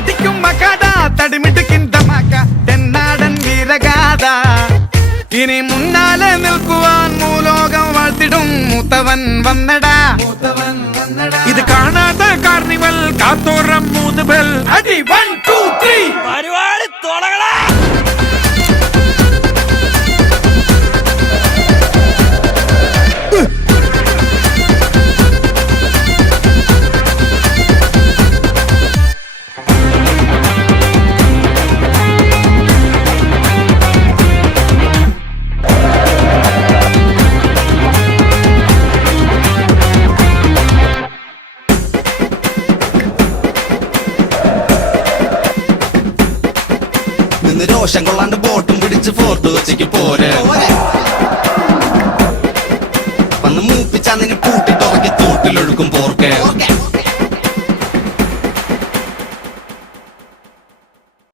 കൈയടിക്കും മക്കാട തടിമിടുക്കിൻ ധമാക്ക തെന്നാടൻ വീരഗാഥ ഇനി മുന്നാലെ നിൽക്കുവാൻ മൂലോകം വാഴ്ത്തിടും മൂത്തവൻ വന്നടാ ഇത് കാണാത്ത കാർണിവൽ കാത്തോറം 3 ബെൽ അടി 1 2 3 പരിപാടി തുടങ്ങടാ. നിന്ന് രോഷം കൊള്ളാണ്ട് ബോട്ടും പിടിച്ച് ഫോർട്ട് കൊച്ചിക്ക് പോരെ വന്ന് മൂപ്പിച്ചാ നിന്നെ കൂട്ടിട്ടുറക്കി തോട്ടിലൊഴുക്കും പോർക്കെ